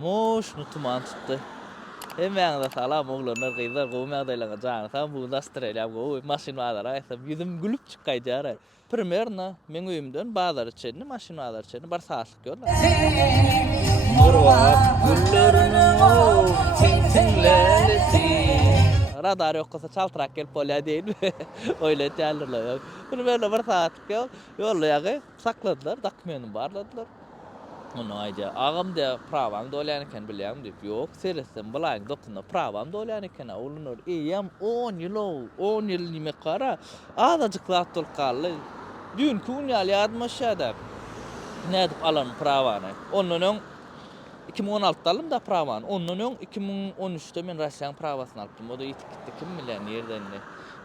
Moşnu tuman tuttu. Hemen de salam oğlanlar kızlar goğum adaylaga jana tam bu Australia goğu maşin adara aysa yüzüm gülüp çıkaydı. Primerna men uyumdan bazar içeni maşin adar içeni bar saatlik yol. Murvat güllerinin o tintinlelesi. Radar yok olsa çaltırak gelip olya değil mi? Öyle çalırlar yok. Bunu böyle bar saatlik yol. Yolu yağı sakladılar, dokumentim barladılar. Onu ayca ağam da pravam dolanırken bilýärm dip yok seresen bulaň dokuna pravam dolanırken ulunur ýam 10 ýyl nime kara azajyk zat bolup galdy dün kun ýaly ýadmaşada nädip alan pravany onnoň 2016'da aldım da pravan onnoň 2013'de men Russiýanyň pravasyny alypdym o da ýitip gitdi kim bilen ýerden ne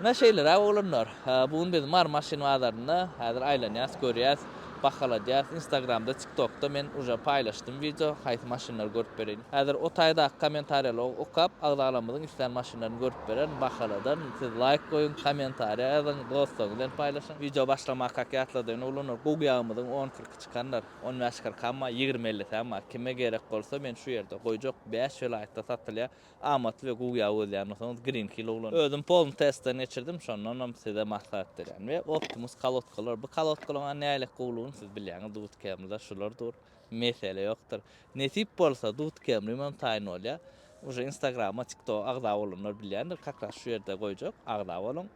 na şeýler ulunlar bugün biz mar maşyn bazarynda häzir aýlanýas görýäs bakalacağız. Instagram'da, TikTok'ta men uja paylaştım video. Haýsy maşynlar görüp bereň. Häzir o taýda kommentariýalar okap, agdalamyň isleýän maşynlaryny görüp beren, bakaladan siz like goýun, kommentariýa ýazyn, dostlaryň bilen paýlaşyň. Video başlamak hakykatladan ulanyr. Bu ýagymyň 10-40 çykanlar, 10 mäşkar kamma 20-50 tamma. Kime gerek bolsa men şu ýerde goýjak 5 vilayatda satylýar. Amat we Google ýazyp green kilo ulan. Özüm polny testden geçirdim, şondan size maslahat berýän we Optimus kalotkalar. Bu kalotkalar näle gowlugyny siz bilýäňiz bootcamp'da şulardyr. Mesele ýokdur. Nesip bolsa bootcamp'im hem taýyn bolýar. Uje Instagram'a, TikTok'a agda bolanlar bilýändir. Kakra şu ýerde goýjak, agda bolan.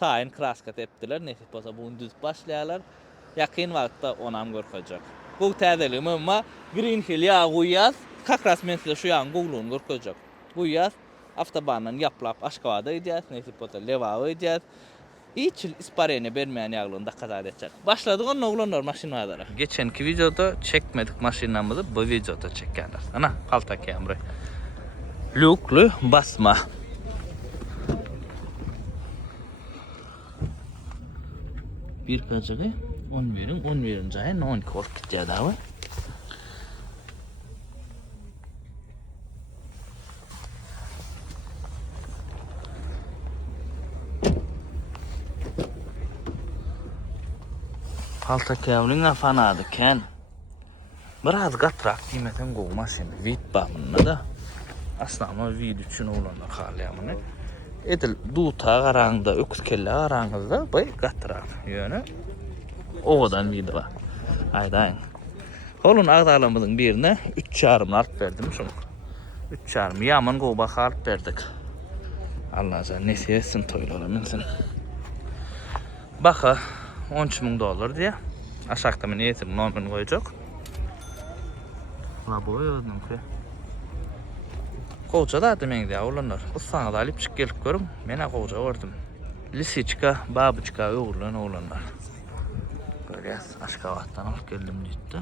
Taýyn kraska tepdiler. Nesip bolsa buny düz başlaýarlar. Ýakyn wagtda onam görkezjek. Bu täzeligim emma Green Hill ýagy kakras men size şu ýagyň gowlugyny görkezjek. Bu ýaz avtobandan ýaplap Aşgabatda edýäs, nesip bolsa Lewaga edýäs. İçil ispareni bermeyen yağlığında kaza edecek. Başladık onun oğlanlar maşinadara. Geçenki videoda çekmedik maşinamızı bu videoda çekenler. Ana palta kemri. Lüklü basma. Bir kaçığı 10 verin cahil 10 kort gideceğiz abi. Palta kevlin afanadı ken. Biraz gatrak diýmesen gow maşyny wit bamyna da. Aslama wit üçin olanlar halýamyny. Edil duta garaňda öküz kelle garaňyzda by gatrak ýöne. Owadan wit bar. Aýdaň. Kolun agdalamynyň birine 3,5 alyp berdim şunu. 3,5 ýaman gow baka alyp berdik. Allah ja nesiýesin toýlara minsin. Baka $13,000 diye. Aşağıda men ýetim nomerini goýjak. La bu ýoznym ki. Goýja da demeň diýär ulanlar. Ussaňyz alyp çyk gelip görüň. Men goýja gördüm. Lisiçka, babuçka öwrülen oğlanlar. Görýäs, Aşgabatdan alyp geldim diýdi.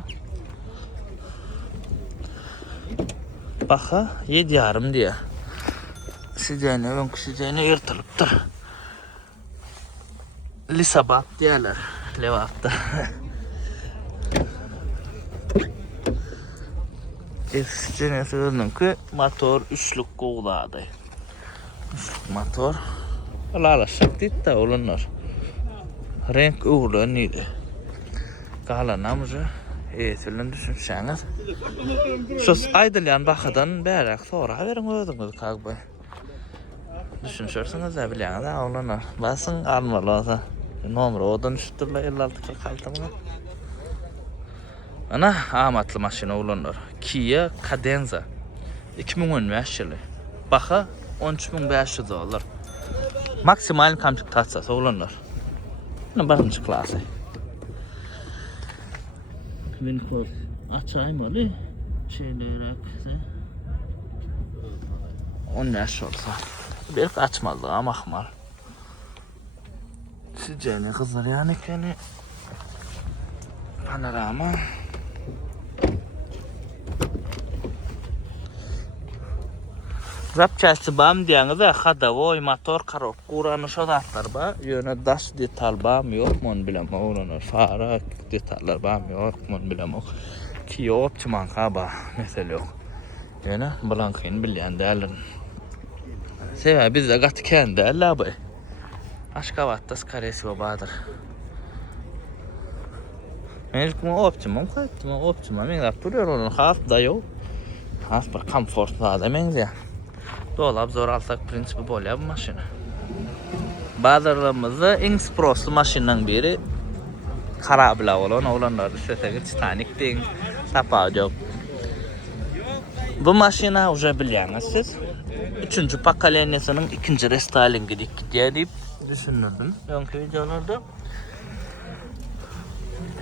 Baka 7,5 diýär. Sizene öňkü sizene ýyrtylypdyr. Lisabat diýerler. Lewapda. Eskiden söylüyorum ki motor üçlük gowlady. Üçlük motor. Alalaşak diýdi da olanlar. Renk öwrülenýdi. Galanamjy eýetilen düşünşäňiz. Şu aýdylýan bakadan bärak sonra beriň özüňiz kagby. Düşünşersiňiz da bilýäňiz olanlar. Basyň almaly Nomra odan düştürler 56 kaltamına. Ana amatlı maşina olanlar. Kia Cadenza. 2015 ýyly. Baka $13,500. Maksimal komplektatsiyası olanlar. Ne birinci klasy. Men kos açaymaly. Şeylerekse 10 yaş olsa. Belki açmazdı ama ahmar. Sizce kızlar yani keni panorama zapçası bam diýäňiz de hadawoy motor karop kurany şo zatlar ba ýöne daş detal bam ýokmy onu bilem olanlar fara detallar bam ýokmy onu bilem ki optimal ba mesele ýok ýöne blankyny bilýän dälir sebäbi bizde gaty kendi alla bu Aşgabatda skaresi badır. Men optimum men yaptırıyor onun hafta yok. has bir komfort zada menziyor. Dolap zor alsak prinsipi bolýar bu maşina. Bazarlarymyzda iň sprosly maşinadan biri karabla bolan olanlar Titanic deň tapa ýok. Bu maşina uje bilýäňiz siz. 3-nji pokoleniýasynyň 2-nji restylingi diýip düşünürdim. Ýonky videolarda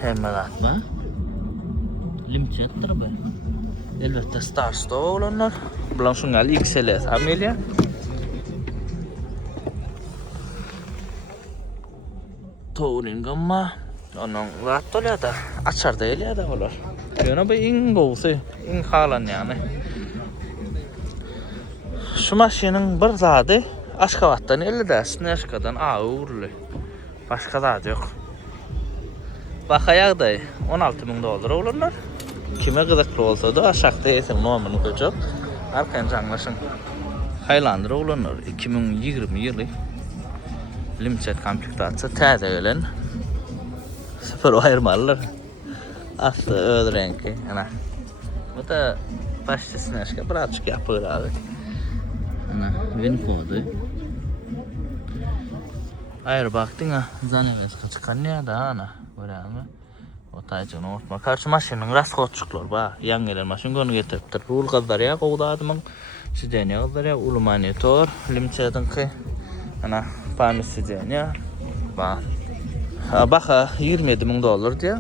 hemmelatma. Limcetdir bu. Elbette Star-Stop olanlar. Bulan şungal XLS Amelia. Touring ama onun rahat oluyor da açar değil ya da olur. Yani bu in go'si, in halan yani. Şu maşinin bir zadı Aşgabat'tan 50 dersin, Aşgabat'tan ağırlı. Başka zadı yok. Bakayaq da $16.000 olurlar. Kime gıdıklı olsa da aşağıda esim nomunu koyacak. Arkancı anlaşın. Highlander olurlar. 2020 yılı. Limited komplektatsiya täze gelen. Süper ayırmalılar. Aslı öd rengi. Ana. Bu da başta snashka birazcık yapılır. Ana, Winford'u. Ayır baktın ha, zanneves çıkan ya da ana. Böyle mi? O taycını unutma. Karşı maşının rasxotçuklar ba. Yan gelen maşın gonu getiriptir. Rul qazlar ya qovda adımın. Sideni qazlar ya ulu monitor. Limited'in ki. Ana, pamis sideni ba. Baxa $27.000 diye.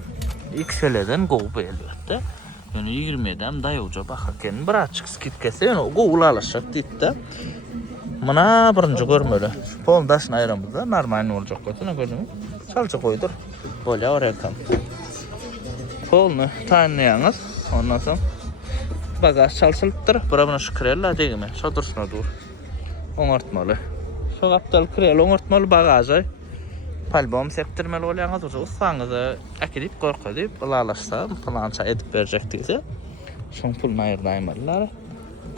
XL'den qovbu elbette. Yani 20'den dayıuca baxarken birazcık skitkesi yani qovul alışacak deydi. Mana birinci görmeli. Polun daşını ayıramızda normal olacak kötü ne gördün mü? Çalça koydur. Böyle oraya kan. Polunu tayinlayanız. Ondan sonra bagaj çalçılıptır. Bura buna şu krella değil mi? Şu dursuna dur. Oňartmaly. Şu kaptal krel oňartmaly bagajy. Palbom septirmeli bolýaňyz bolsa ussaňyzy akidip gorka dip alalaşsa plança edip berjek diýse. Şoň pulny aýyrdaýmalylar.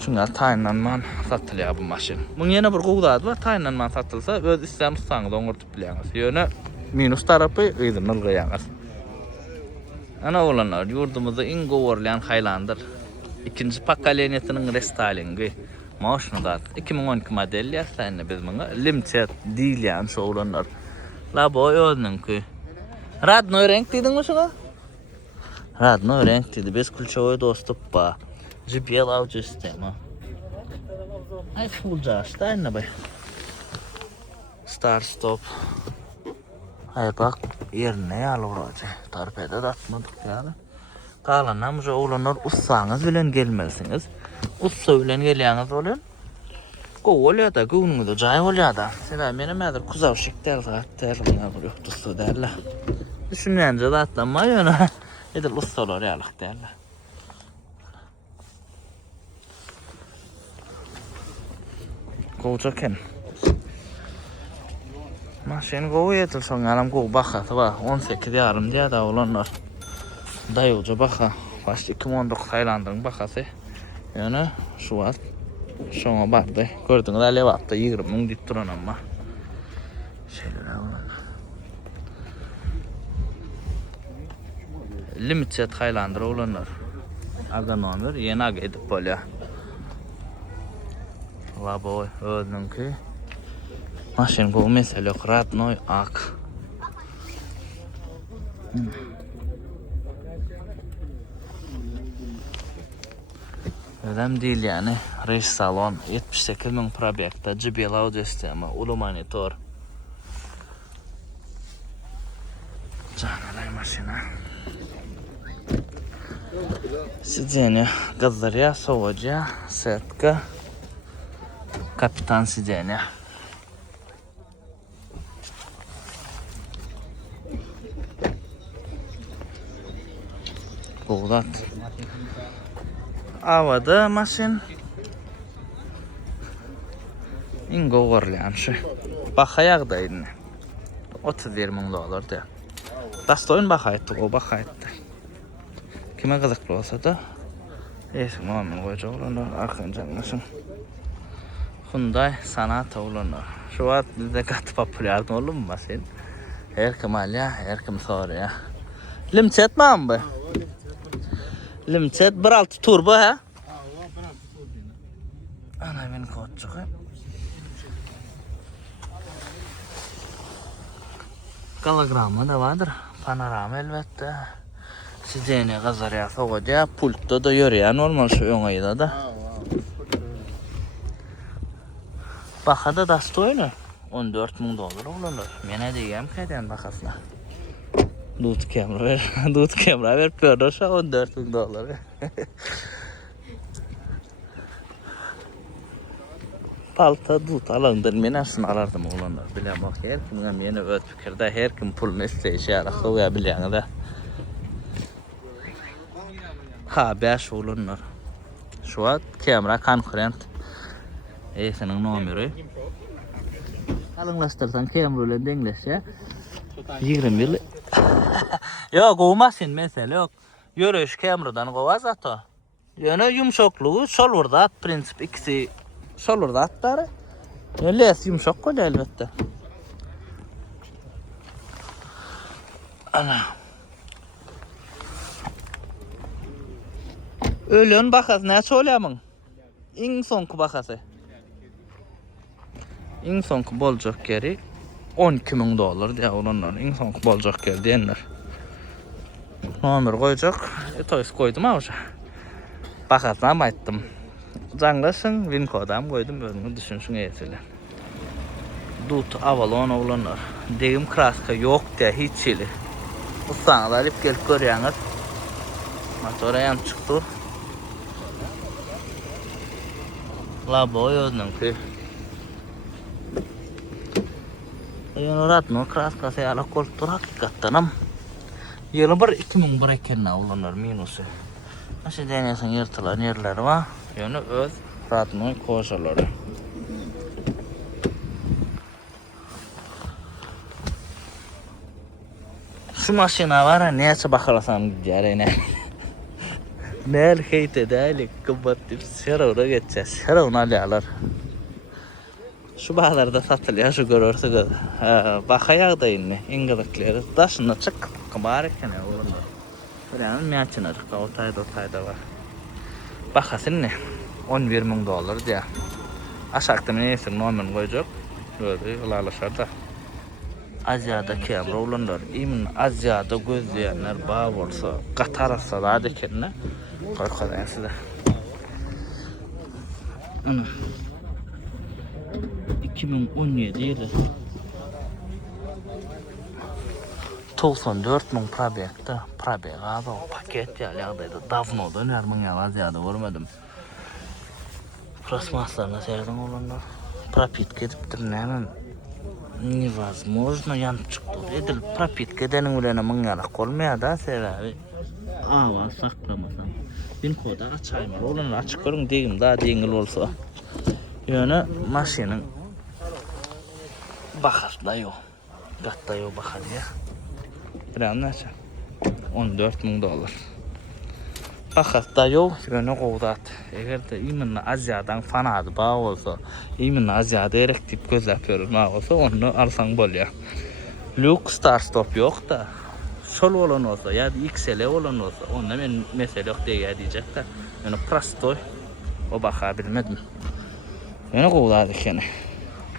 Şuňa taýinlanman satylýar bu maşyn. Muň ýene bir gowdady bar, taýinlanman satylsa öz isläm ussaňyz oňartyp bilýäňiz. Ýöne minus tarapy ýygynyl goýaňyz. Ana olanlar ýurdumyzda iň gowurlan Highlander 2-nji pokoleniýasynyň restylingi. Maşynda 2012 model ýa-da biz muňa limited diýilýän şu olanlar. La boy özünki. Radnoy renk dedin mi şuna? Radnoy renk dedi. Biz kulçoy dostum ba. JBL audio sistema. Ay full just. Ay ne bay. Start-Stop. Ay bak yerine yalıvraca. Tarpeda da atmadık yani. Kalanamca olanlar ussanız bilen gelmezsiniz. Ussa bilen gelýäňiz bolan. Goýulýar da, göwnüňizde jaý bolýar da. Sena meni mädir kuzawşyk derler, ýokdy su derler. Düşünýänje de atlanma ýöne. Edil ustalar ýalyk derler. Gowjaken. Maşyn gowy edil soň alam gow baxa, tawa 18 ýarym diýär da olanlar. Daýuja baxa, başda 2019 Highlander'ın baxasy. Ýöne şu wagt şoňa bardy. Gördüňiz äle wagtda 20.000 diýip duran amma. Şeýler bolan. Limited Highlander olanlar. Aga nomer ýene aga edip bolýar. La boy özünki. Maşyn gowy mesele Radnoy ak. Ödem değil yani. Race salon 78.000 probekta. JBL audio sistema. Ulu monitor. Canalay maşina. Sidzenie gazdarya, soğuca, setka. Kapitan sidzenie. Buğdat. Avada maşyn ingo gorlanşy. Baxayaq da indi. $30.000 da. Dastoyun baxaytdy, o baxaytdy. Kime gyzykly bolsa da esim nomen goýjak olanlar arkanjy anlaşyň. Hyundai Sonata olanlar. Şu wagt bizde gat populär bolum maşyn. Her kim alýa, her kim sorýa. Limchet mi bu? Limited 1.6 turbo ha? Ana ben kodçuğu. Galogramma da vardır. Panorama elbette. Sizene gazar ya soğuca pultta da yürüyen normal şu yöngayda da. Bakada da stoynu. $14.000 olanlar. Mene diyem kaydan bakasına. Dut kamera ver pördoşa $14.000. Palta dut alandır men aslında alardım olanlar. Bilem bak her kimden meni öz fikirde her kim pul mesleği şey arası bilen de. Ha 5 olanlar. Şu an kamera konkurent. Senin numara. Kalınlaştırsan kamerayla dengleşe. 21. Yok olmasın mesela yok. Yürüyüş kameradan kovaz ata. Yani yumuşaklığı sol orada at prensip ikisi sol orada atları. Les yumuşak koy elbette. Ana. Ölün bakası ne söyleyemem. En sonku bakası. En sonku bolcak geri $12.000 diye olanlar. En sonku bolcak geri diyenler. Numar koyacak. Toys koydum avca. Bakasına bayttım. Canlasın win kodam koydum böyle düşünsün eğitiler. Dut avalon olanlar. Deyim kraska yok diye hiç ili. Ustanalar alıp gelip görüyanlar. Motora yan çıktı. Labo yozdum ki. Yani ratno kraska sayala koltur hakikattanam. Yılı bir 2001 ekenine olanlar minusu. Nasıl denesin yırtılan yerler var. Yani öz ratno koşaları. Şu maşina var ya neyse bakalasam gidiyor ne. Nel heyte değerli kapatıp Şerav'da geçeceğiz. Şerav'ın alıyorlar. Şu bağlarda satılıyor şu görürsü. Bakayak da yine İngilizleri. Daşına çık kabarıkken ya oğlumlar. Buranın miyatçına çıkka otayda var. Bakasın ne? $11.000 diye. Aşağıda neyse normal koyacak. Böyle ulaşır da. Asya'daki kamera olanlar, imin Asya'da gözleyenler bağ olsa, Katar olsa da adekenne korkadan size. Ana. 2017 yılı. 94.000 probekte, probek adı o paket ya, yağdaydı. Davno dönermin ya, Asya'da görmedim. Plasmaslarına serden olanlar, propit gediptir hemen. Невозможно yanıp çıktı. Edil propitke denin ulana mıngalak olmaya da sebebi. Ava saklamasam. Bin koda açayım. Olan açık görün deyim daha dengil olsa. Yani maşinin bakasla yok. Gatta yok bakar ya. Bir anlaşa. $14.000. Bakasla yok. Yani kovdat. Eğer de iminle Asya'dan fanadı bağ olsa, iminle Asya'da erektip göz yapıyoruz bağ olsa onu alsan bol ya. Lux Star Stop yok da sol olan olsa ya da XL olan olsa onda ben mesele yok diye diyecek de yani prastoy o bakabilmedim. Yani kovdadık yani.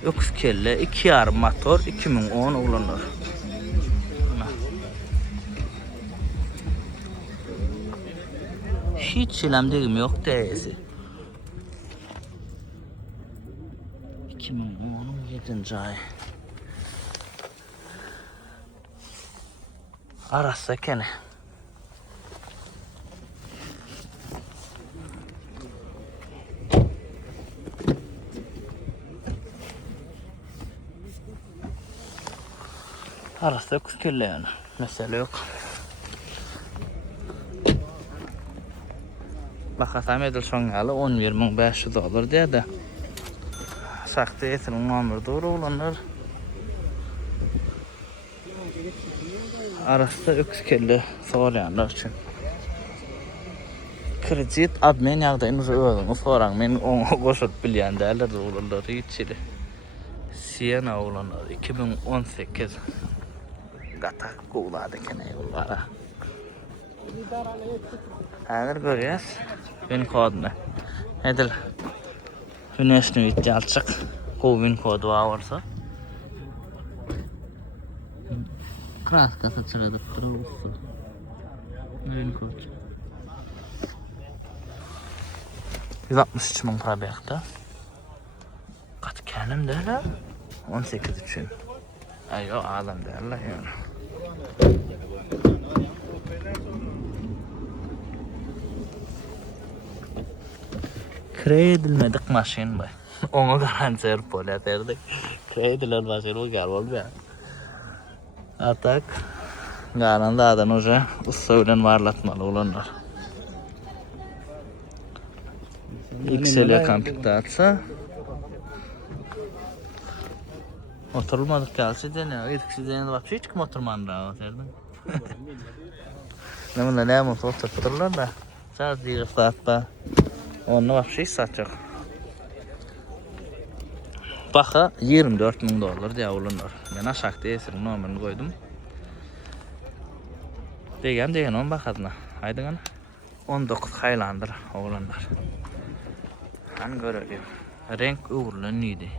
Öküz kelle 2.5 motor 2010 olanlar. Hiç çilemdiğim yok değilse. 2010'un 7. ay. Arasa kene. Arasa kuskelle yani. Mesele yok. Bakasam edil şongalı $11.500 diye de. Sakta etilin numara doğru olanlar. Arasında öküz kelle soğrayanlar için. Kredit admen yağdayınız öğüdünü soğran. Men onu koşup bilyen değerler de olanlar hiççili. Siena olanlar 2018. Gatak kuğuladı kene yollara. Hazır görüyoruz. Ben kodunu. Edil. Güneşli bitti alçak. Kovin kodu varsa. Kraskası çıradıp duruyorsun. Kovin kodu. 163 min probekta. Kat kendim de 18 için. Ayo adam derler yani. Kredilmedik maşin bay. Ona garanti verip polyatırdık. Krediler maşin o gel oldu ya. Atak. Garanti adan hoca usta varlatmalı olanlar. XL'ye kampikte atsa. Oturulmadık gelse de ne? Etkisi de ne bak hiç kim oturmandı ha oterdin. Ne bunlar ne mutlu oturturlar da. Sadece bir saatte. Onunla bak şey satacak. Baka 24 min dolar diye olunur. Ben aşağıda esirin numaranı koydum. Degen on bakadına. Haydi gana. 19 Highlander oğlanlar. Hani görelim. Renk uğurlu neydi?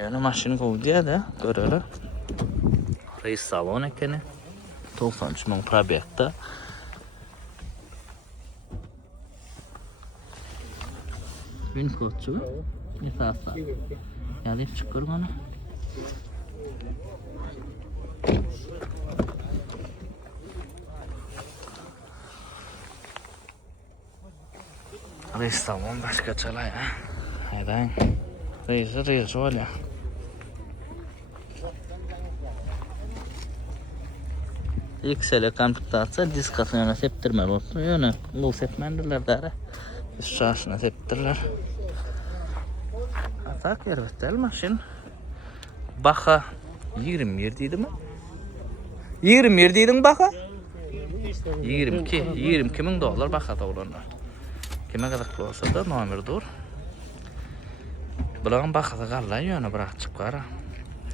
Yani maşını koydu diye de görelim. Reis salon ekeni. 93 min probekta. Bin koçu. Esasa. Yani çıkır bana. Reis salon başka çalay ya. Haydi. Reis var ya. XL kampikte atsa diskasını yana septirmeli olsun. Yani bu sepmendirler dara. Şaşına septirler. Atak yerbetel maşin. Baka 27 idi mi? 27 idin baka? 22 min dolar baka da olanlar. Kime kadar olsa da nomer dur. Bulan baka da kallar yani bırak çıkara.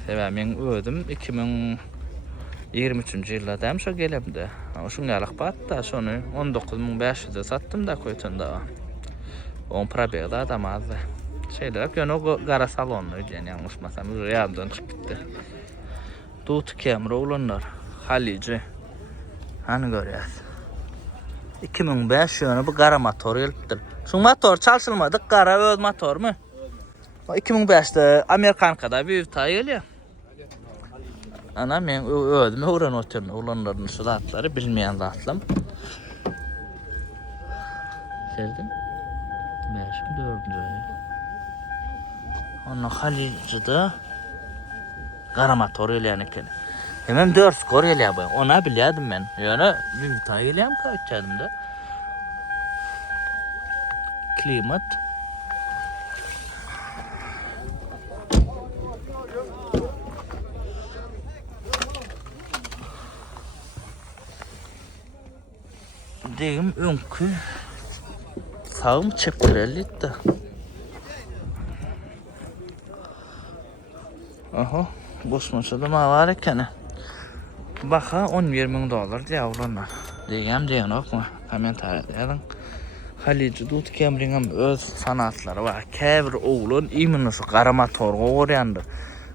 Sebep men ödüm 2023 yılda demiş o gelemdi. Şun galak battı şunu 19.500'e sattım da koytunda. 10 probekta adam azdı. Şeyler hep yani o gara salonluydu yani yanlışmasam rüyamdan çıkıp gitti. Tut kamera olanlar Halici. Hani görüyoruz. 2005 yani bu gara motor geliptir. Şu motor çalışılmadı gara öz motor mu? 2005'te Amerikanka'da bir tayel ya. Ana men özüme uğran oturma olanların şu zatları bilmeyen zatlam. Geldin. 5.4. Onu Halici'de gara motor yani ki. Hemen 4 skor ya bu. Ona biliyordum ben. Yani bir tayelem kaçadım da. Klimat. Deyim önkü sağım çektireliydi de. Aha, boşmaşada ma var ekene. Baka 11 min dolar diye olanlar. Deyem okma. Komentar edelim. Halici dut kemringem öz sanatları var. Kevr oğlun iminisi garamator oğrayandı.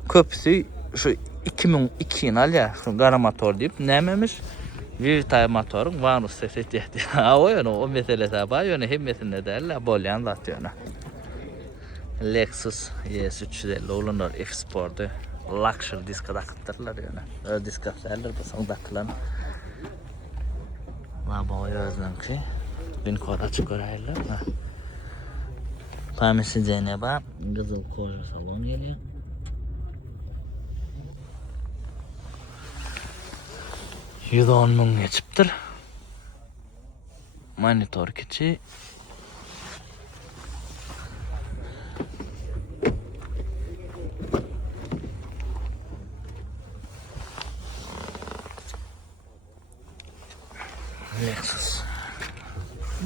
Köpüsü şu 2002 al ya şu garamator deyip nememiş. Bir tane motorun var ses etti. O yani o mesele tabi yani hem meselinde derler bolyan da atıyor. Lexus ES350 olanlar X-Sport'u luxury diska takıtırlar yani. Öyle diska serler basın takılan. Ama o yüzden ki bin kod açık göreyler. Pamisi Zeynep'a kızıl koca salon geliyor. %10 min geçiptir. Monitor kiçi.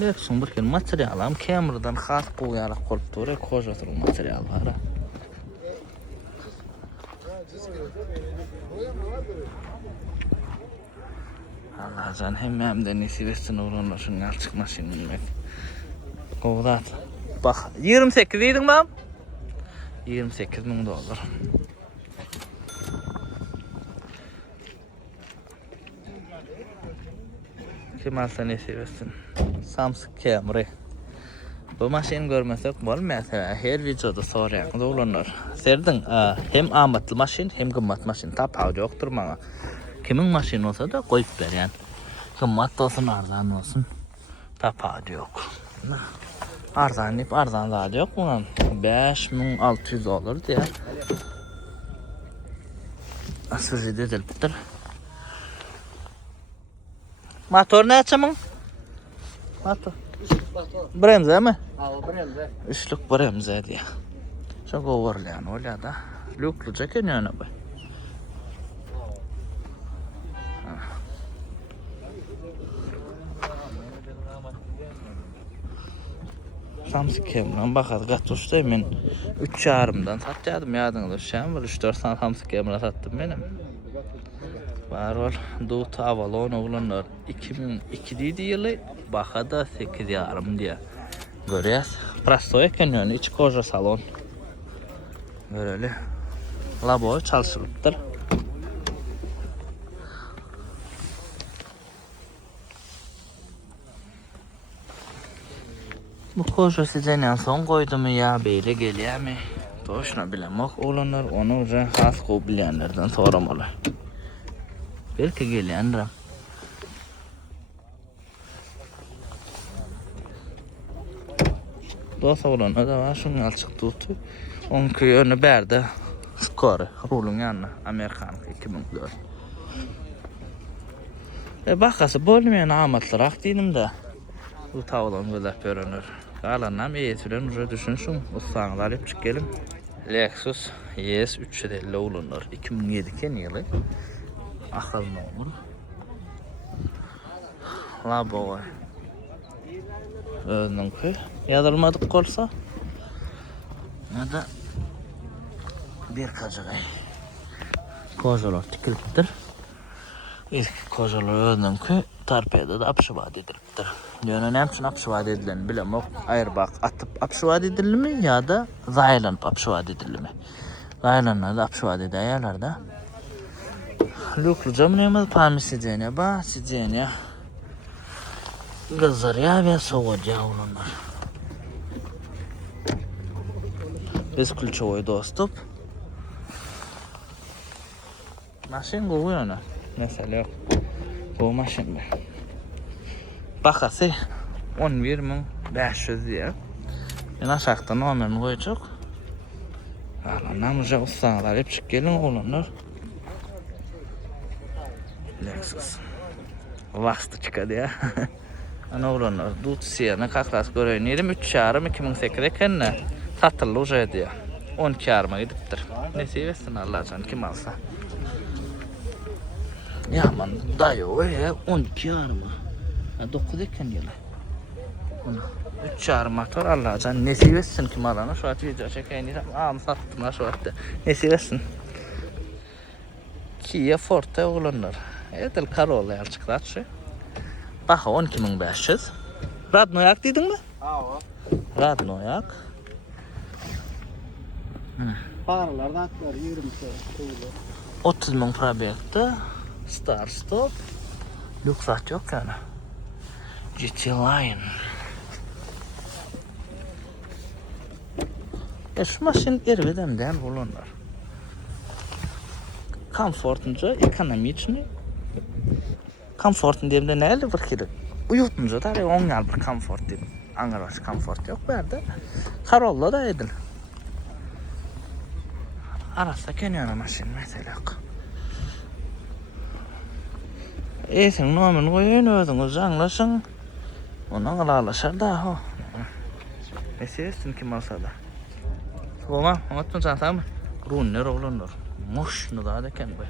Lexus'un bir kere materialim Cameron'dan xas qo'yarak qolib turib, ko'ja turib materiallari. Allah'tan hem de nasip etsin oğlanlar şunun alçık maşinini. Kovdat. bak 28 deydin mi? 28.000 dolar. Kim alsa ne seversin? Samsung Camry. Bu maşin görmesek bolmaz. Her videoda soraýan dolanlar. Serdin hem amatly maşin hem gymmat maşin tapagy ýokdur maňa. Kimin maşin olsa da goýup berýän. Gymmat olsun, arzan olsun. Tapagy ýok. Arzan dip arzan zady ýok buňa. 5600 dolar diýär. Asyrjy edilipdir. Motor näçe min? Motor. Bremze mi? Bremze. Üçlük bremze diye. Çok overlayan öyle da. Lükluca kenyon abi. Samsung Camry'dan bakar gatuşda men 3,5'dan satjadım ýadynda şem 3-4 sene Samsung Camry sattım benim. Var ol Dut Avalon oğlanlar 2002 ýyly bakada 8,5 diye. Görýäs. Prostoy kenyon iç koja salon. Böyle labo çalışypdyr. Bu koja sizden son koydumu ya beyle gelýärmi? Toşna bilemek olanlar onu уже has go bilenlerden soramaly. Belki gelýändir. Dost olana da var şunu alçık tuttu. On köyünü berdi. Skor rulun yanına Amerikan 2004. Bakası bolmayan amatlarak dinim de. Bu tavlan gözep görünür. Galanam eýetilen uje düşünşüm. Ussaňlar hep çykelim. Lexus ES 350 olunur. 2007 ýyly. Akıl nomur. Labo. Özünki ýazylmadyk bolsa. Nada bir kajagay. Kojalar tikilipdir. Eski kojalar özünki tarpeda da apşybat edilipdir. Ýöne näme üçin apşybat edilen bilemok. Airbag atyp apşybat edilimi ýa-da zaýlanyp apşybat edilimi. Zaýlanlarda apşybat edýärler da. Lükluca näme palmisi diýene ba, sidiýene. Gazarya ve soğuca olanlar. Biz kulçoy dostum. Maşin goýana. Mesela bu maşin. Bakası 11.500 diye. Ben aşağıdan nomerini koyacak. Alanlar ussaňlar hep çykgelin olanlar. Lexus. Vastı çıkadı ya. Ana olanlar Dut siyana kaklas görüyorum. 3,5 2008'de kenne satıldı uje diye. 12,5'a gidipdir. Ne seversin Allah can kim alsa. Ya man dayo 12,5. 9'da kenne yılı. 3,5 motor Allah can ne seversin kim alana şu an video çekeyim. Sattım şu an. Ne seversin? Kia Forte olanlar. Edel Corolla alçıklat şu. Baha 12.500. Radnoyak dedin mi? Awa. Radnoyak. Paralar da atlar 20 30.000 probekte. Star Stop. Lüksat yok yani. GT Line. Şu maşin erveden değil olanlar. Komfortunca, ekonomi için. Komfortun diýende näle bir kere. Uyutunca da oňal bir komfort diýip. Aňaraş komfort ýok berde. Corolla da edil. Arasa kenýana maşin mesela. Sen nomerini goýun özüňiz aňlaşyň. Onaň alalaşar da ho. Esesin kim alsa da. Boma, unutma tamam. Runner olanlar. Moşnu da eken bu.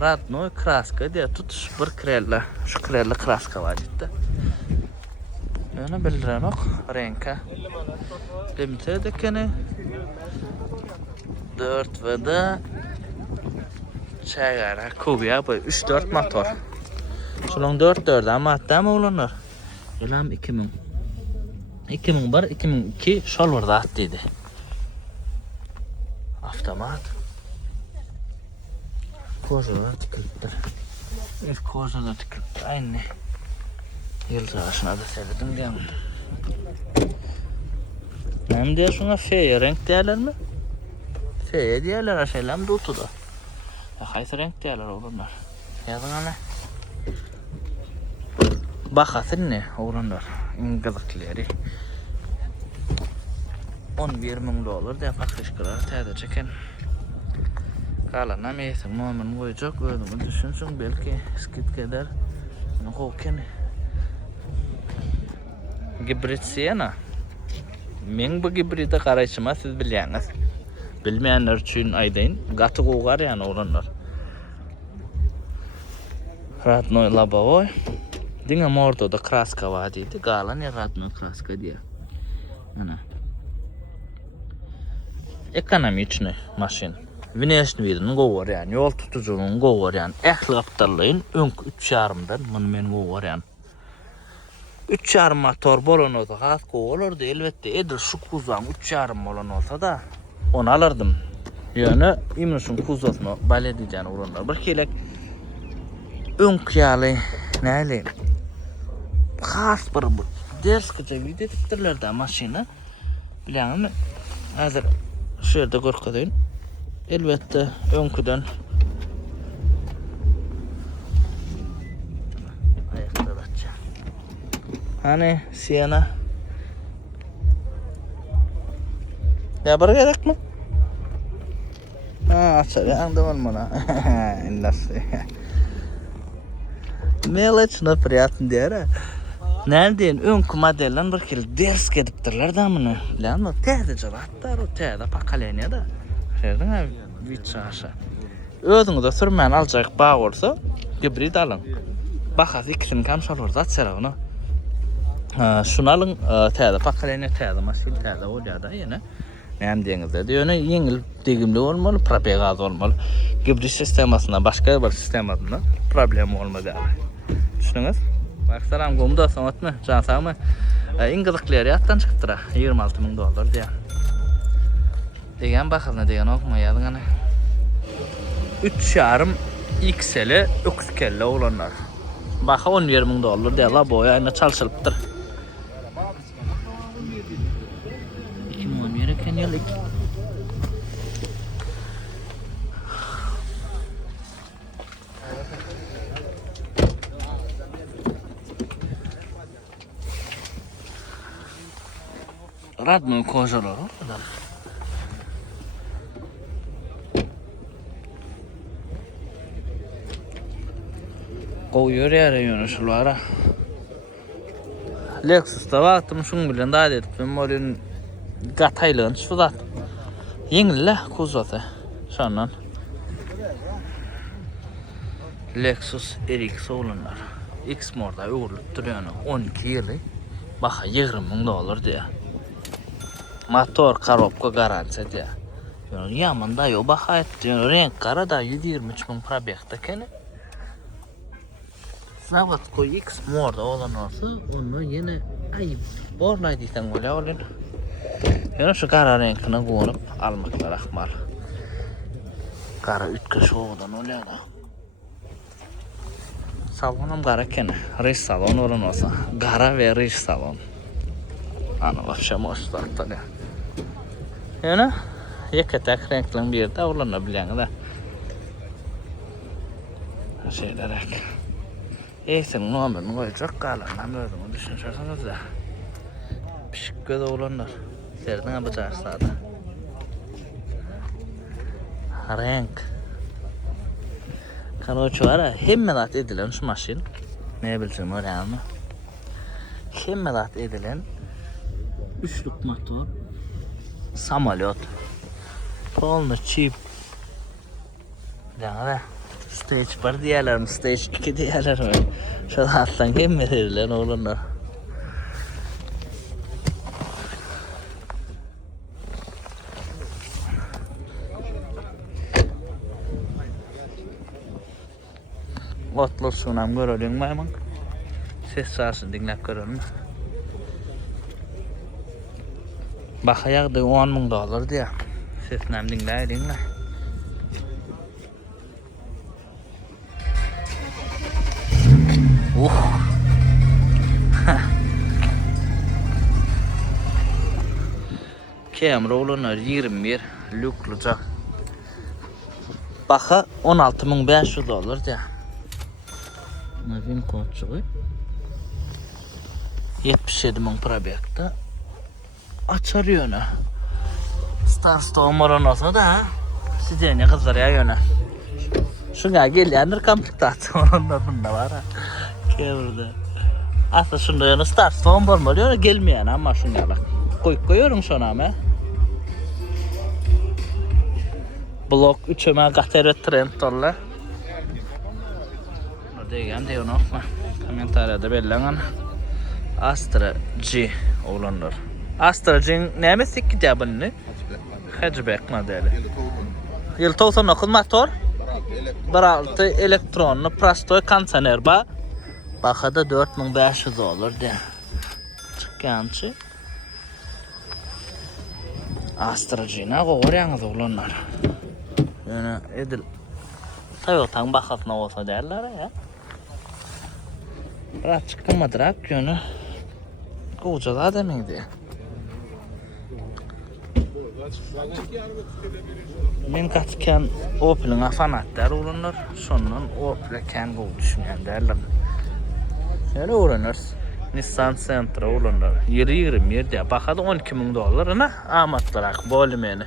Radnoy kraska diye tutuş bir krella. Şu krella kraska var ciddi. Yani bildiremek renka. Limite dekeni 4 ve de çaygara kubya bu 3-4 motor. Şunun 4-4'den madde mi olunur? Elam 2000. 2001-2002 şol bir zat dedi. Avtomat. Kozada tıkırıptır. İlk kozada tıkırıptır. Aynı. Yıl savaşına da seyredin diyem. Nem diyorsun F'ye renk değerler mi? F'ye diyorlar aşağıya hem de utuda. Hayse renk değerler olurlar. Yazın ana. Bakasın ne olurlar. İngilizleri. 11.000 dolar diye fakışkılar teyze çeken. Kalan neyse muamın koyacak ödümü düşünsün belki skit keder. Hoken. Gibrit siyana. Men bu gibride qarayışıma siz bilýäňiz. Bilmeýänler üçin aýdaýyn. Gaty gogar ýani olanlar. Radnoy labovoy. Diňe mordoda kraska bar diýdi. Galan ýa radnoy kraska diýär. Ana. Ekonomiçni maşin. Wineshni birini gogar ýani ýol tutujugyny gogar ýani. Ähli gapdarlaýyn öňkü 3,5-dan muny men gogar ýani. 3,5 motor bolan olsa gaz kovalardı elbette edir şu kuzan 3,5 bolan olsa da onu alırdım. Yani imnuşun kuzasını bale diyeceğini olanlar. Bir kelek ön kıyalı neyle khas bir ders kıca video tutturlar da maşina bilen mi? Hazır şu yerde korkadayım. Elbette önküden hani siyana ya buraya gerek mi? Açar yandım olmalı. Nasıl? Meleçne priyatın diyor ha. Nereden önkü modelden bir kere ders gediptirler da mını. Bilen mi? Tehde cevaplar o tehde pakalenya da. Şerdin ha vitçaşa. Özüňizde sürmän aljak bağ bolsa gibrit alın. Bahas ikisini kamşal orda açar onu. Şunu alın, täze pakalenya täze maşin täze bolýar da ýene. Näme diýeňizde? Ýöne ýeňil degimli bolmaly, propagaz bolmaly. Gibrit sistemasyna başga bir sistemasynda problem bolmady. Düşünüňiz? Baksaram gomda sanatmy, jansamy. İngilizler ýatdan çykypdyra 26.000 dolar diýär. Degen bakyna degen okmaýadyň ana. 3,5 XL öküz kelle olanlar. Baka 11.000 dolar diýär la boýa ýa çalşylypdyr. 2011 eken ýyl Radnoy kojalar orada. Goýur ýere ýönüşleri. Lexus'ta wagtym şuň bilen daýat edip, men bolýan gataylygyny şu zat. Ýeňille kuzatı. Şondan. Lexus RX olanlar. X morda öwrülüp durýan 12 ýyly. Baha 20.000 dolar diýär. Motor korobka garansiýa diýär. Ýöne ýaman da ýok baha etdi. Renk kara da 123.000 probegda kene. Zavodko X morda olan olsa onu yine ayıp borlaydı isen öyle olun. Yani şu kara renkine konup almaklar akmal. Kara ütköş oğudan öyle da. Salonum kara kene. Riş salon olan olsa. Kara ve riş salon. Ana vapşa moşlar da. Yani yekatak renklen bir yerde olanabilen de. Şeyler ek. Sen numarını koyacak kalandan ödümü düşünürseniz de pişik göz olanlar serden yapacağız sağda renk kanoçu var ya hemmelat edilen şu maşin ne bilsin oraya mı hemmelat edilen üçlük motor samolyot polno çip yani Stage 1 diýerler mi? Stage 2 diýerler mi? Şu atlan hemmediler olanlar. Otlar sunam göreliň maýman. Ses sasyny dinläp görelim. Bakayaqdy $10.000 diýär. Ses näme dinläýdiňmi? Camera olanlar 21 lükluca. Baha $16.500 diye. Navin kodçuğu. 77.000 probekta. Açar yönü. Starstone moran olsa da sizce kızlar ya yönü. Şuna gelyenler komplektasyon onlar bunda var ha. Kevrde. Aslında şunda yönü Starstone bormalı gelmeyen ama şuna bak. Koyuyorum şuna ama. Blok 3'üme qatar trend dollar. O degen de onu okuma. Komentariyada belirlen. Astra G olanlar. Astra G'nin nämesi ki cevabını? Hatchback modeli. Yıl 99 motor. 1.6 elektronlu Prastoy kondisioner ba. Bakada $4.500 de. Çıkançı. Astra G'ne qoğuryağız olanlar. Yani edil Toyota'nın bakasına olsa derler ya. Biraz çıkmadırak yönü kocalar demeydi. Men kaçken Opel'in fanatları olunur. Sonundan Opel'e kendi düşünen derler. Öyle öğreniriz. Nissan Sentra olunur. 20 diye bakada $12.000'ına amatlarak bölümeni.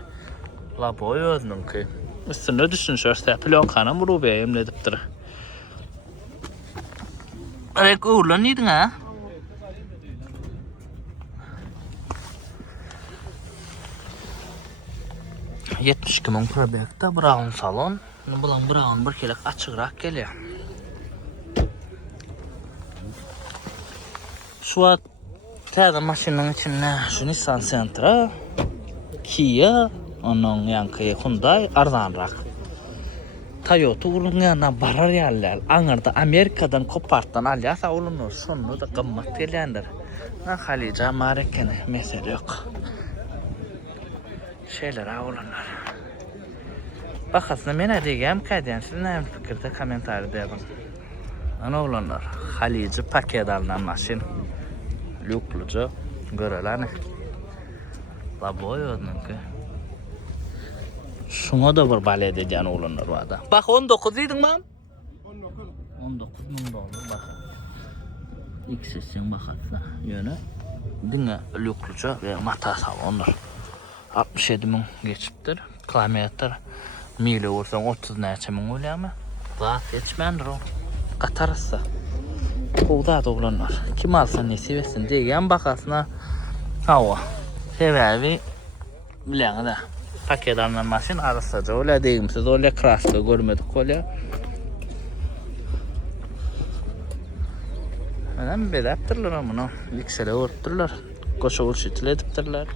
La boy özünün ki. Üstüne düşünürse plonkanı vurup emledipdir. Rek uğurlan neydin ha? $72.000 probekta Brown salon. Bulan Brown bir kelek açıqraq gelýär. Şu an täze maşynyň içinde şu Nissan Sentra, Kia, onun yankı Hyundai arzanrak. Toyota urungyana barar ýerler. Aňyrda Amerikadan kopartdan alýasa olunur. Şonu da gymmat gelýändir. Halija marekeni mesele yok. Şeyler olunur. Bakasına mene degem kädän siz näme pikirde komentar berdim. Ana olunur. Halija paket alınan maşin. Lükluca görelani. La boy onunki. Şuna da bir bale edeceğin olunur vada. Bak 19 idin mi? $19.000 bak. XS'in bakatsa yönü. Dine lükluca ve mata salonur. 67.000 geçiptir. Kilometre mili olsan 30 neçe min oluyor ama. Zat geçmendir o. Katarısı. Kuğda da olunur. Kim alsa nesi versin degen bakasına hava. Sebebi bilen de. Paket alınan maşin arasıca öyle deyim siz öyle kraslı görmedik öyle. Neden bedaptırlar bunu? Yüksele örttürler. Koşa ulşitil ediptirler.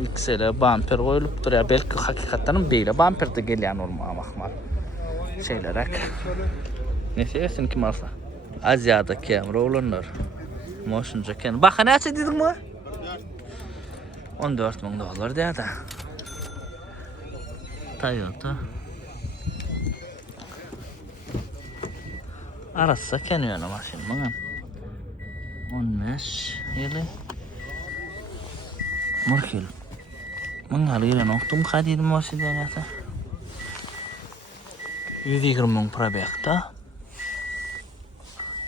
Yüksele bumper koyulupdur ya belki hakikaten beyle bumper de gelyen olmamakmal. Şeylerek. Neyse yesin kim alsa. Asya'da kamera olunur. Moşunca ken. Bak ne açı dedik mi? $14.000 dedi. Toyota. Arası ken yönü maşin bana. 15 yılı. Murkil. Mıngalı yılı noktum kadidim maşin denete. 120.000 probekta.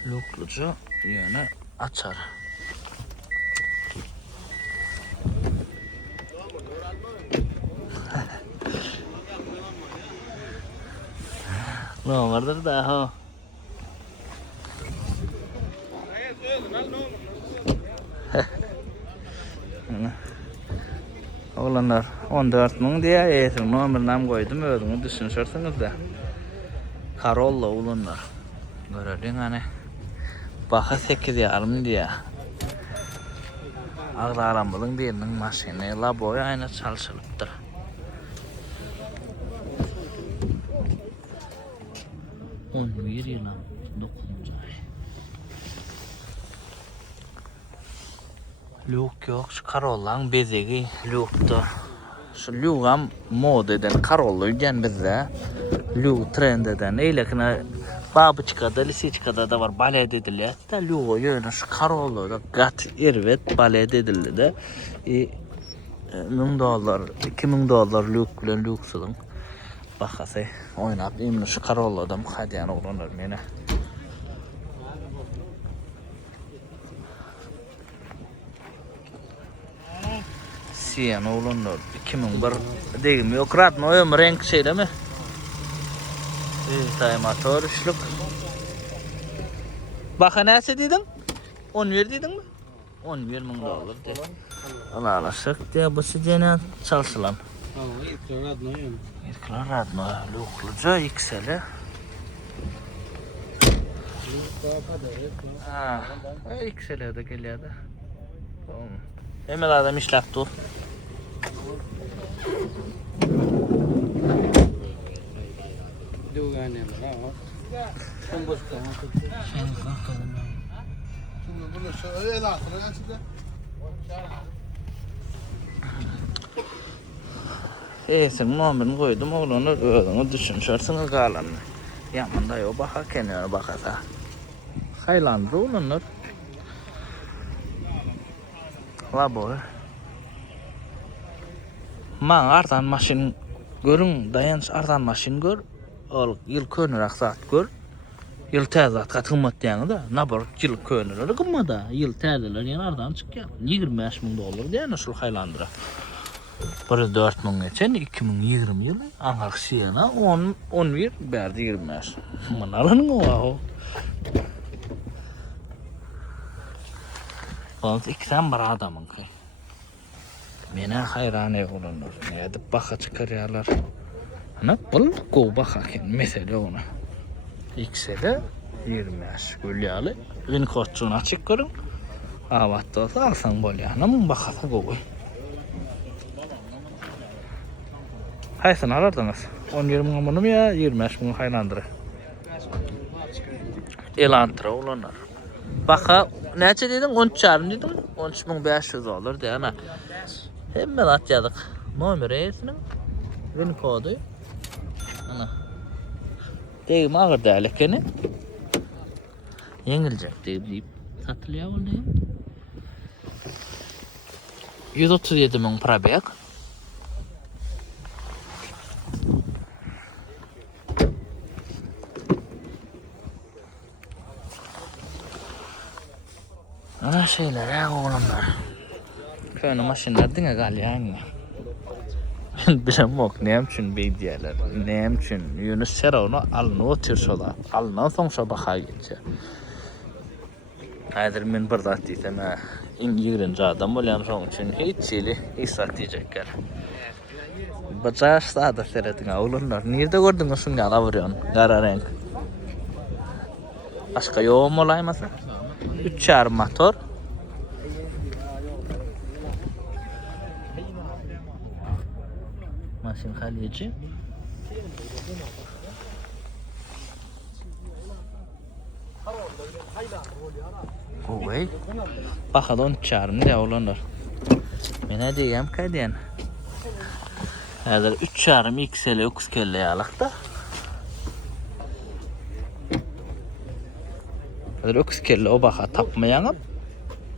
Lüklucu yönü açar. Ne vardır daha? Oğlanlar 14.000 diye eğitim numaram koydum ödümü düşünürsünüz de. Corolla oğlanlar. Görelim hani. Baha 8.5 diye. Ağlarambılın birinin maşini la boyu aynı çalışılıptır. On bir yıla 9. ay. Luke yok, şu Karollan bezegi Luke'da. Şu Luke'am mod eden Karollu gen bizde. Luke trend eden. Eylekine Babuçka'da, Lisiçka'da da var bale dediler. Da Luke yönü şu Karollu da gat irvet bale dedildi de. $1000, $2000 Luke bilen Luke'sudun. Bakası oynap, imni şu Karollu'da muhadiyan oğlanır mene. Siyan oğlanlar 2001 değil mi? Yok Radno ömür renk şeyle mi? Motor üçlük. Baka neyse dedin? 10 ver dedin mi? $11.000 de. Alaşık diye bu sidene çalışılan. İlkler Radno Luke'luca XL'e. XL'e de geliyor da. Tamam. Emel adam işlep dur. Sen numaranı koydum oğlanı öğren'i düşünüşersiniz kalanını. Yanında yok baka kenara bakasa. Haylandı oğlanlar. La boy. Man artan maşin görün dayanış artan maşin gör. Ol yıl könürak saat gör. Yıl tezat katılmat yani da. Nabar yıl könürak ama da yıl tezeler yani artan çıkıyor. $25.000 diye şu haylandıra. Biri 4000 geçen 2020 yılı anark siyana 11 berdi 25. Manalanın o. Bazı ikiden bir adamın ki. Mene hayrane olunur. Ne edip baka çıkarıyorlar. Ana bul go baka ken mesele ona. XL'e 25 gülyalı. Ün koçunu açık görün. Avatta olsa alsan bol yana mı bakasa go. Haysan alardınız. 10-20 bunu mu ya 25 bunu haylandırı. Elantıra olanlar. Baka neçe dedin? 13.500 dedin? $13.500 de ana. Hemen atyadık. Numarasının win kodu. Ana. Deyim ağır değerlikeni. Yengilecek deyip satılıyor onu. 137.000 probek. Ana şeyler ya oğlanlar. Köyün maşinler dine gal yani. Ben bilem yok neyim için beydiyeler. Neyim için Yunus Serov'unu alını otursolar. Alından sonuçta baka geçer. Hayır ben burada dedim ha. İngilizce adam olan son için hiç şeyli istat diyecekler. Bacağız da seyredin oğlanlar. Nerede gördün şunu alavırıyorsun? Kara renk. Başka yok mu olaymasa? 3.5 motor. Maşin halici. Oy. Bakalım çağırım ne olanlar. Ben ne diyeyim kadiyen. Hazır 3 çağırım XL 9 kelle yalıkta. Hazır 9 kelle o baka tapmayanım.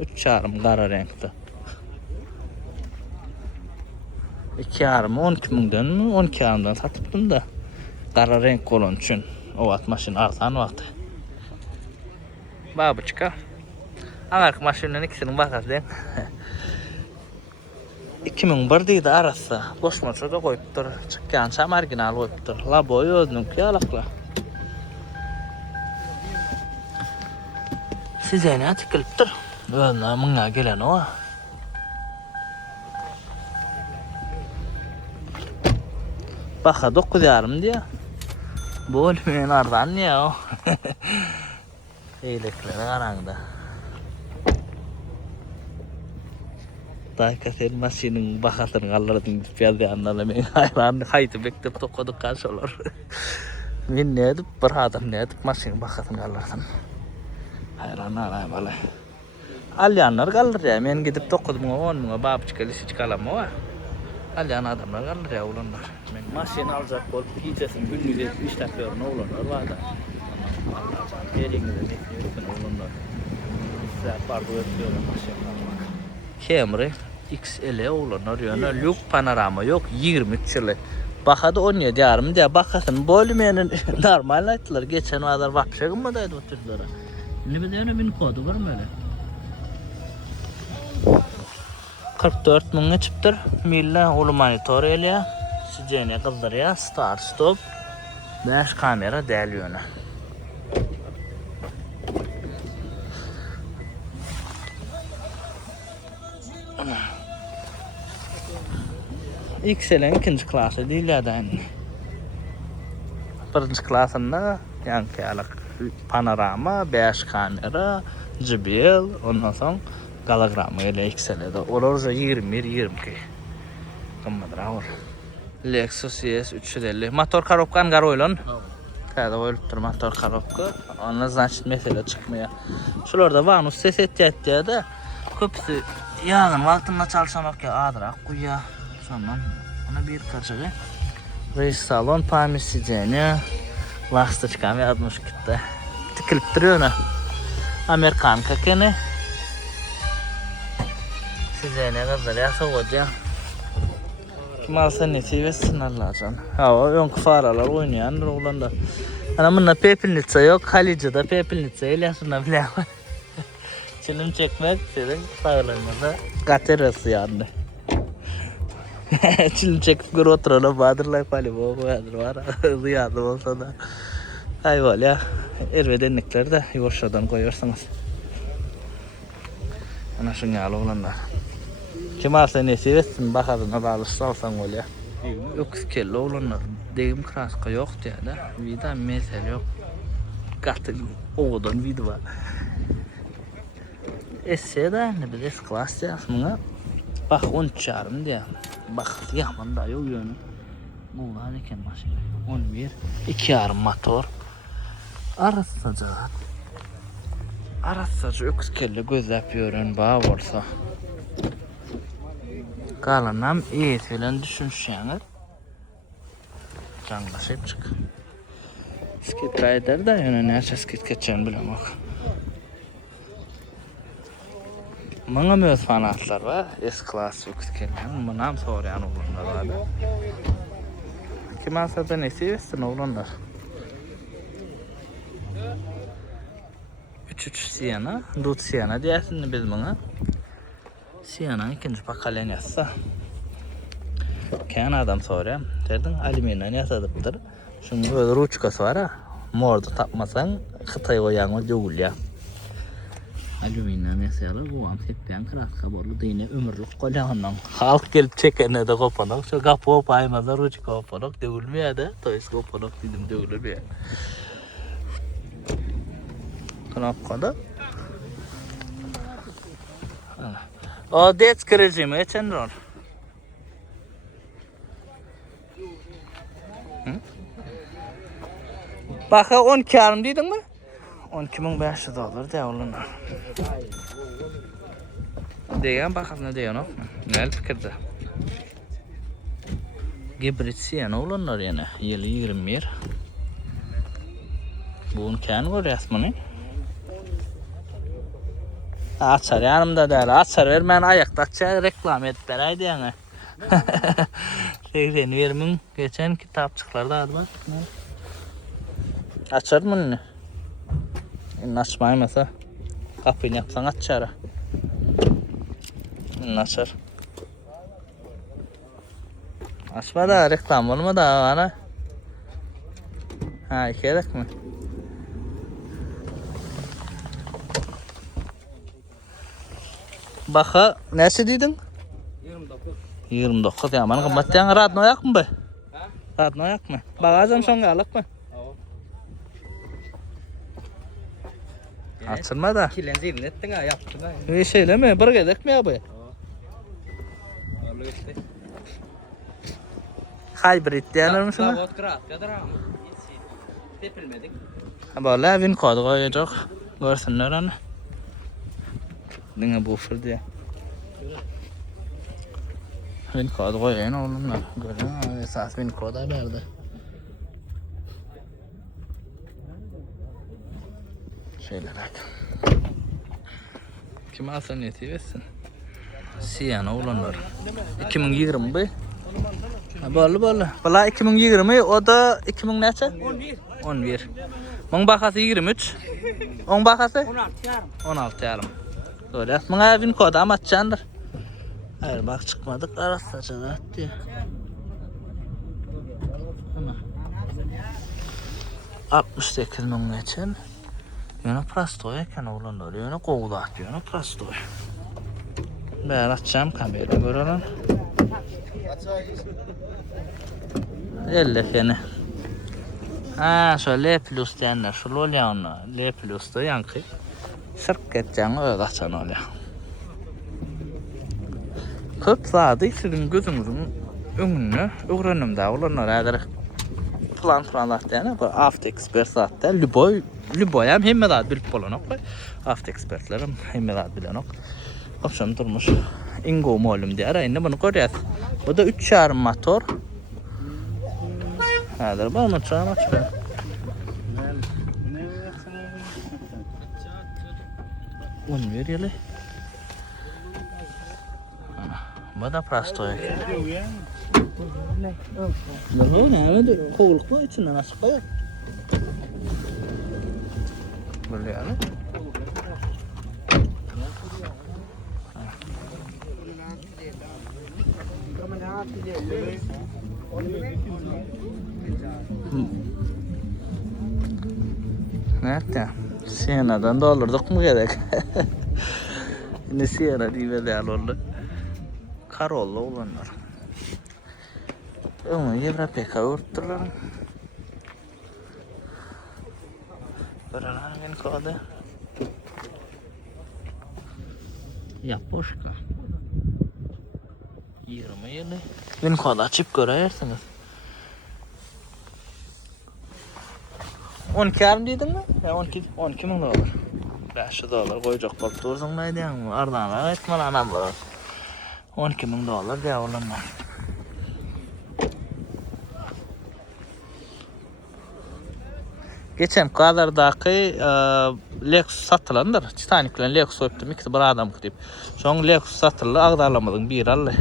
3 çağırım kara renkte. 2 yarım 12.000'den mi 12 yarımdan satıptım da kara renk olan için o at maşin artan vakti. Babuçka. Anark maşinin ikisinin bakası den. 2001 deydi arası. Koşmasa da koyuptur. Çıkkansa marginal koyuptur. La boyu özünki alakla. Size ne tıkılıptır? Özüne mına gelen o. Baka 9 yarım diye. Bu ölümün ardan niye o? Eylekleri karanda. Dayka sen maşinin bakasını kaldırdın piyade anlarla ben hayranı haydi beklep tokuduk karşı olur. Ben ne edip bir adam ne edip maşinin bakasını kaldırdın. Hayranı arayım bale. Alyanlar kalır ya. Men gidip 9 mığa 10 mığa babıçka lisi çıkalamma var. Alyan adamlar kalır ya oğlanlar. Men maşin alacak bolup giycesin günlük iş yapıyorum oğlanlar var da. Allah'ım yerinde de bekliyorsun oğlanlar. Size pardı öpüyorum maşin almak. Camry XL oğlanlar yani lük panorama yok 20 kişilik. Bakada 17 yarım diye bakasın bölmeyenin normal ayttılar. Geçen o kadar vapşakın mı daydı o türlere. Ne bileyim benim kodu var mı öyle? 44 mıngı çıptır. Mille ulu monitor eliyor. Sıcağına kıldırıyor. Start stop. 5 kamera değil yönü. XL'in ikinci klası değil ya da yani. Birinci klasında yankıyalık panorama, 5 kamera, JBL, ondan sonra galogramma ile XL'de. Olursa 21-22. Kımmadır ağır. Lexus ES 350. Motor karobkan gar oylun. Kada oylup motor karobka. Onunla значит mesele çıkmaya. Şularda vanus ses ettiği de köpüsü yağın altında çalışamak ya adırak kuya. Sonra ona bir kaçığı. Reis salon pamisiceni. Lastikami 60 kitte. Tıkılıp duruyor ona. Amerikan kakeni. Sizene kadar yasa hoca. Kim alsa netivesin Allah'can. Hava yonku faralar oynayan oğlanlar. Ana bununla pepilnitsa yok. Halica'da pepilnitsa ile şuna bile var. Çilim çekmek senin sağlarında katerası yani. Çilim çekip gör oturana badırlay pali bu badır var. Ziyadı olsa da. Hayval ya. Ervedenlikleri de yuvuşadan koyuyorsanız. Ana şunu yalı olanlar. Kim alsa nesi etsin bakadına bağlısı alsan ol ya. Yok kelli olanlar. Deyim kraska yok diye de. Vida mesele yok. Katıl oğudan vida var. Esse de ne bileyim S-Class ya. Bak 13 yarım diye. Bak yaman da yok yönü. Bu da neken maşin. 11. 2 yarım motor. Arasacak. Arasacak öküz kelli göz yapıyorum bağ olsa. Kalanam iyi filan düşünüşen. Canlaşıp çık. Skit kayder da yani nerede skit geçen bilemem. Bana möz fanatlar var. S-Class öküz kelli. Bunam soğrayan oğlanlar var. Kim alsa da nesi yesin oğlanlar. 3 Siena, Dut Siena diyesin biz buna. Siena'nın ikinci pakalen yazsa. Keyan adam soruyor. Derdin alüminyumdan yasadıptır. Şimdi böyle ruçkası var ha. Mordu tapmasan Xitay koyan o değil ya. Alüminyumdan yasayalı bu an tepkiyen kraska borlu deyine ömürlük kolanından. Halk gelip çekene de kopanak. Şu kapı kopaymaza ruçka kopanak dövülmeye de. Toys kopanak dedim dövülmeye. Knopkada. O det kırıcı mı? Geçen rol. Baka 10 karım dedin mi? 12.500 dolar de oğlanlar. Degan bakalım ne diyor o? Ne fikirde? Gibrit Siena oğlanlar yani. Yılı 21. Bunun kendi var resmini. Açar yanımda değil. Açar ver ben ayakta açar reklam edip beraydı yani. Reklam verimin geçen kitapçıklarda adı var. Açar mı ne? Açmayı kapıyı yapsan açar. Açar. Açma da reklam olma da ana. Ha gerek mi? Baka nesi dedin? 29. 29 ya bana kımbatlayan radno yak mı be? Radno yak mı? Bagajım sonra alak mı? Açılma da. Kilenzi nettin ha yaptın ha. Bir şeyle mi? Bir gedek mi abi? Hybrid diyorlar mı şuna? Lavot krat kadar ama. Tepilmedik. Böyle evin kodu koyacak. Görsünler onu. Dinle buffer diye. Win kod koyayım oğlum da. Görün esas win koda berdi. Şöyle bak. Kim alsa ne etsin? Siyana olanlar. 2020 Bolly. Bala 2020 o da 2000 neçe? 11. Mong bakası 23. On bakası? 16 yarım. Öyle. Mong win kodu ama açandır. Hayır bak çıkmadık arasacalar diye. 68 mong neçen. Yana prastoy eken oğlanlar. Yana qoğudat. Yana prastoy. Ben açacağım kamerayı görelim. 50 fene. Ha şu L plus diyenler. Şu lolyanla. L plus da yankı. Sırk edeceğini öyle açan oluyor. Köp zadı sizin gözünüzün önünü öğrenimde olanlar eğer plan diyene bu After Expert zaten Lüboy hem hemmedat bilip bolanok After Expertlerim hemmedat bilenok opsiyon durmuş Ingo malum diye arayında bunu koyacağız. Bu da 3 yarım motor. Hadi bana çağım aç be. Onu veriyorlar. Bu da prastoy. Ne de kovuluk mu içinden açık koyuyor. Böyle yani. Nerede? Siena'dan doldurduk mu gerek? Yine Siena diye değerli oldu. Karollu olanlar. Onu Evropa'ya örttüler. Buralar ben kodu. Yapoşka. 20 yılı. Ben kodu açıp görersiniz. 12 yarım dedin mi? Ya 12 bin dolar. 5 dolar koyacak bak dursun ne diyen mi? Ardağına etmeli anam var. 12 bin dolar diye olanlar. Geçen kadardaki Lexus satılandır. Titanic'le Lexus öptüm. İkisi bir adam gidip. Son Lexus satıldı. Ağdarlamadın bir Allah.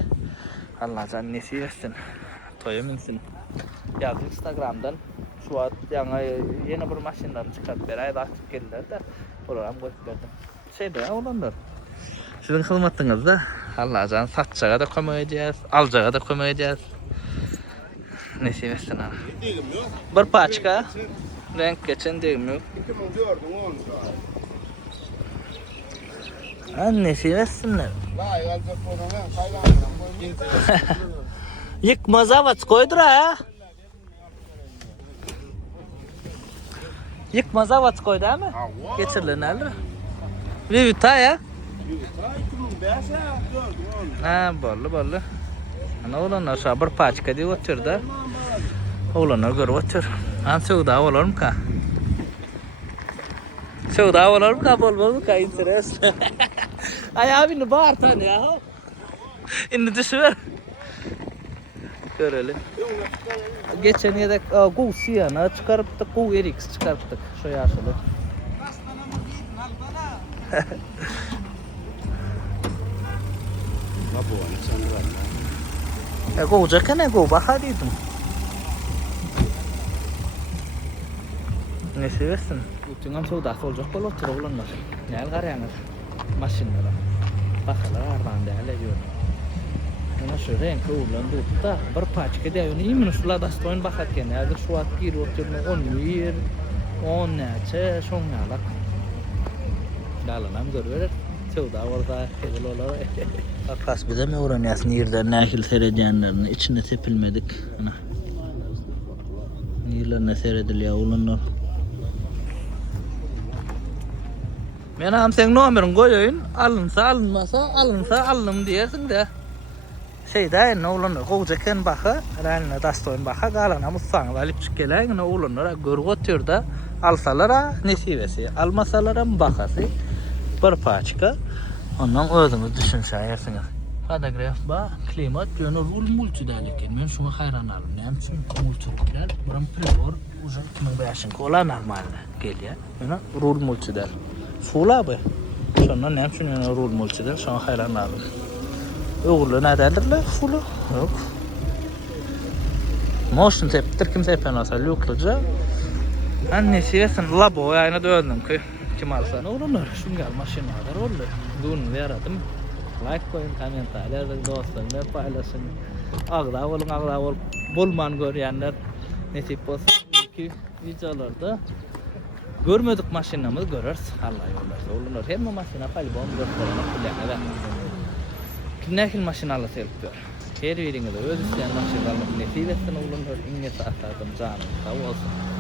Allah can nesi versin. Toya minsin. Yazdı Instagram'dan. Şu an yeni bir maşinlerini çıkartıp berayda açıp geldiler de program koyup verdim. Şeyde olanlar. Sizin hizmetinizde Allah can satçağa da koymayacağız. Alacağa da koymayacağız. Nesi versin ha. Bir paçka. Renk geçen değil mi? Annesi versinler. Yıkma zavat koydur ha. Yıkma zavat koydu ama. Geçirler nerede? Bir vita ya. Ha bollu. Ana olanlar sabır paçka diye oturdu. Olanlar gör otur. Han sevda olur mu ka? Sevda olur mu ka bol mu ka interes? Ay abi ne bağır tane ya. İndi düşür. Görelim. Geçen yedek Go Sienna çıkarıp da Go RX çıkarttık şu yaşlı. Go jakana go bahadiydim. Ne seversin? Bütün sevda olacak bol otur olanlar. Gel qarayınız. Maşinlara. Bakala ardan değerli diyor. Ana şu renk uğurlandı da bir paçka da yani imin şula dastoyun bakarken eğer şu at gir oturma 10 neçe şonalak. Dalanam görür. Sevda orada hedel olur. Akas bize mi uğranıyorsun yerden nahil seyredeceğinlerin içine tepilmedik. Ana. Yerlerine seyrediliyor olanlar. Ben ham sen numaranı koyayım. Alınsa alınım diyersin de. Şeyde ne olanlar kocaken baka, eline dastoyun baka galana mutfağına alıp çıkelen ne olanlar görgötürde alsalara nesivesi, almasalara bakası bir paçka Ondan özüňiz düşünşäýärsiňiz. Fotograf ba, klimat ýöne rul multidäliken. Men şuna haýran alym. Näme üçin multidäl? Buram pribor уже 2005-nki ola normal gelýär. Ýöne rul multidäl. Sula bu. Şondan näme üçin ýöne rul multidäl? Şuna haýran alym. Öwrüle näderler? Sula? Ýok. Motion tepdir kim tepen olsa lükluca. Annesiyesin labo ýaýna döndüm ki kim alsa ulanır. Şungal maşinalar oldu. Dün verdim. Like koyun, komentarlar dostlarla paylaşın. Agda olun, bolman görýänler nesip bolsa ki videolarda görmedik maşinamızı görürüz. Allah yollarsa olunur. Hemme maşina palbom göstermek bilen. Nähil maşinalar selipdir. Her birinize öz isleyen maşinalar nesip etsin olunur. İnne saatlerdin canım sağ olsun.